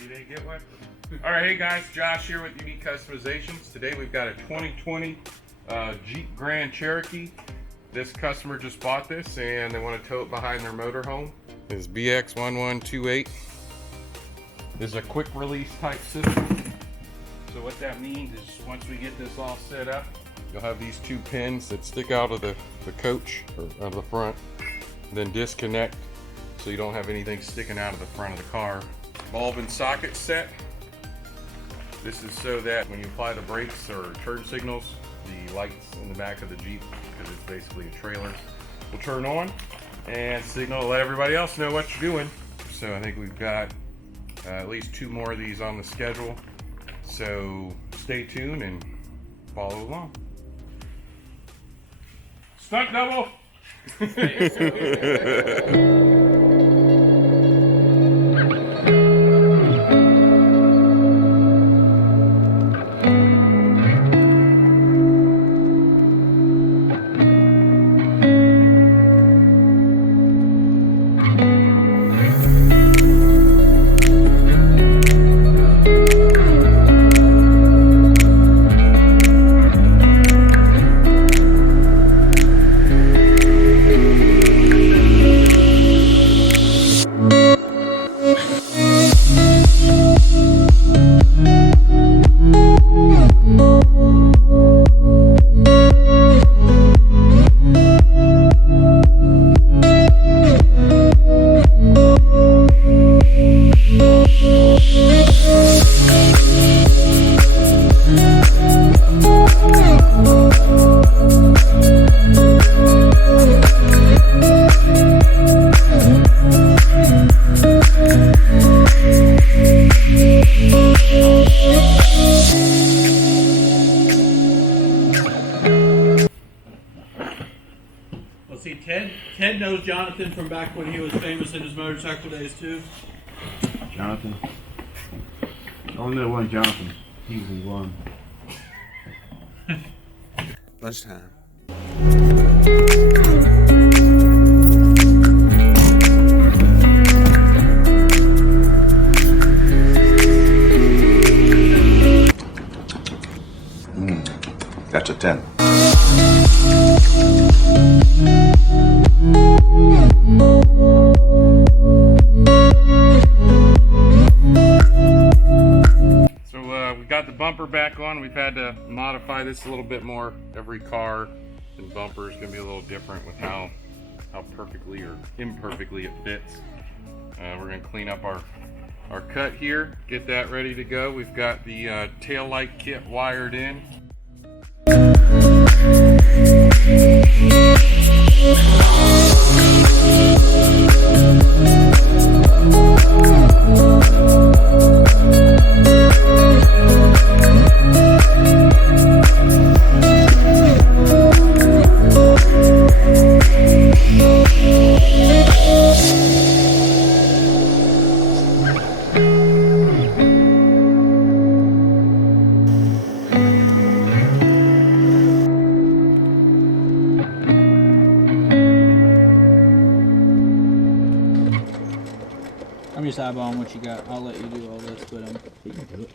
You didn't get one? All right, hey guys, Josh here with Unique Customizations. Today we've got a 2020 Jeep Grand Cherokee. This customer just bought this and they want to tow it behind their motorhome. This is BX1128. This is a quick release type system. So what that means is once we get this all set up, you'll have these two pins that stick out of the coach or out of the front, then disconnect so you don't have anything sticking out of the front of the car. Bulb and socket set. This is so that when you apply the brakes or turn signals, the lights in the back of the Jeep, because it's basically a trailer, will turn on and signal to let everybody else know what you're doing. So I think we've got at least 2 more of these on the schedule. So stay tuned and follow along. Stunt double! See, Ted knows Jonathan from back when he was famous in his motorcycle days too. Jonathan? I only know one Jonathan. He was in one. Lunchtime. That's a 10. So we got the bumper back on. We've had to modify this a little bit more. Every car and bumper is going to be a little different with how perfectly or imperfectly it fits. We're going to clean up our cut here, get that ready to go. We've got the tail light kit wired in. I'm just eyeballing what you got. I'll let you do all this, but You can do it.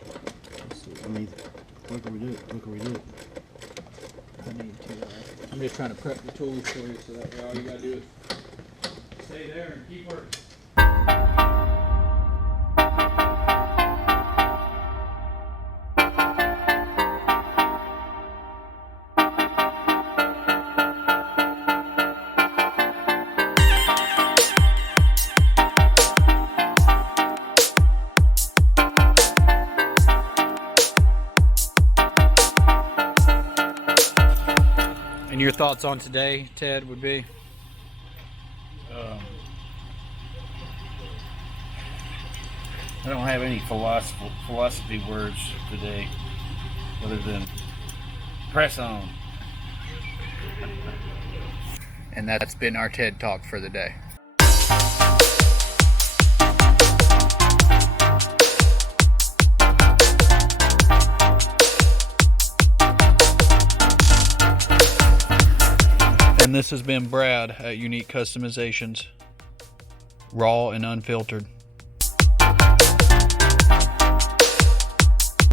I mean, look where we do it. Look where we do it. I need to. I'm just trying to prep the tools for you, so that way all you gotta do is stay there and keep working. And your thoughts on today, Ted, would be? I don't have any philosophy words today other than press on. And that's been our TED Talk for the day. And this has been Brad at Unique Customizations. Raw and unfiltered.